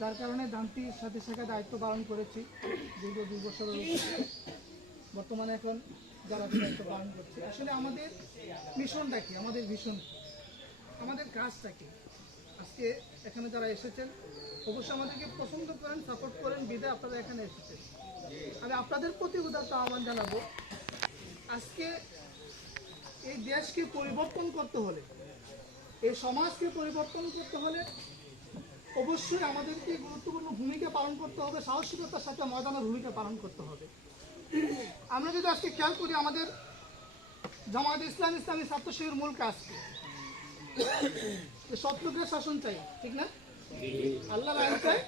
যার কারণে দামটির সাথে সাথে দায়িত্ব পালন করেছি। দীর্ঘ দুই বছরের। বর্তমানে এখন যারা দায়িত্ব পালন করছে। আসলে আমাদের মিশনটা কি? আমাদের ভীষণ আমাদের কাজটা কি? আজকে এখানে যারা এসেছেন, অবশ্যই আমাদেরকে পছন্দ করেন সাপোর্ট করেন বিদে আপনারা এখানে এসেছেন। আমি আপনাদের প্রতি উদারতা আহ্বান জানাব, আজকে এই দেশকে পরিবর্তন করতে হলে, এই সমাজকে পরিবর্তন করতে হলে অবশ্যই আমাদেরকে গুরুত্বপূর্ণ ভূমিকা পালন করতে হবে, সাহসিকতার সাথে ময়দানের ভূমিকা পালন করতে হবে। আমরা যদি আজকে খেয়াল করি, আমাদের জামায়াত ইসলাম ইসলামী ছাত্র শিবির মূল কাজ কি? যে সত্যকে শাসন চাই, ঠিক না? আল্লাহ চাই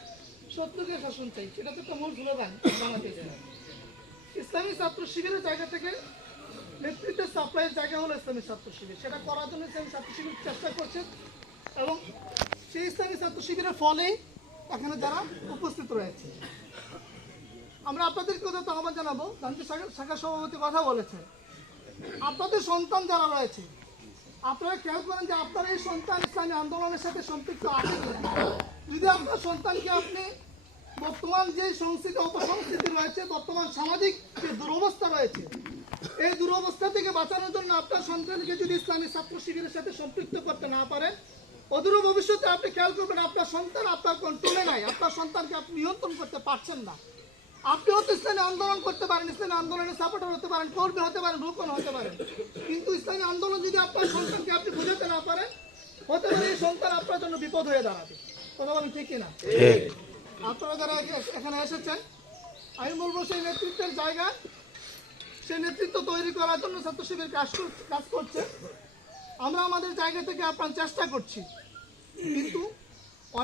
সত্যকে শাসন চাই, সেটা তো একটা মূল স্লোগান জামাতে ইসলাম। ছাত্র শিবিরের জায়গা থেকে নেতৃত্বের সাপ্লাইয়ের জায়গা হলো ইসলামী ছাত্র শিবির। সেটা করার জন্য ইসলামী ছাত্র শিবির চেষ্টা করছেন এবং সেই ইসলামী ছাত্র শিবিরের ফলেই এখানে যারা উপস্থিত রয়েছে আমরা আপনাদেরকে তো আহ্বান জানাব গান্ধী শাখা সভাপতি কথা বলেছে আপনাদের সন্তান যারা রয়েছে, আপনারা খেয়াল করেন যে আপনার এই সন্তান ইসলামী আন্দোলনের সাথে সম্পৃক্ত আছে। যদি আপনার সন্তানকে আপনি বর্তমান যে সংস্কৃতি, অপসংস্কৃতি রয়েছে, বর্তমান সামাজিক যে দুরবস্থা রয়েছে, এই দুরবস্থা থেকে বাঁচানোর জন্য আপনার সন্তানকে যদি ইসলামী ছাত্র শিবিরের সাথে সম্পৃক্ত করতে না পারেন অদূর ভবিষ্যতে আপনি খেয়াল করবেন আপনার সন্তান আপনার কন্ট্রোলে নাই আপনার সন্তানকে আপনি নিয়ন্ত্রণ করতে পারছেন না। আপনি তো ইসলামী আন্দোলন করতে পারেন ইসলামী আন্দোলনের সাপোর্টার হতে পারেন কর্মী হতে পারেন রূপন হতে পারেন। কিন্তু ইসলামী আন্দোলন যদি আপনার সন্তানকে আপনি বোঝাতে না পারেন হতে পারে এই সন্তান আপনার জন্য বিপদ হয়ে দাঁড়াবে। কথা বলেন ঠিক কিনা? আপনারা যারা এখে- এখানে এসেছেন আমি বলব সেই নেতৃত্বের জায়গা সেই নেতৃত্ব তৈরি করার জন্য ছাত্র শিবির কাজ কাজ করছে। আমরা আমাদের জায়গা থেকে আপনার চেষ্টা করছি। কিন্তু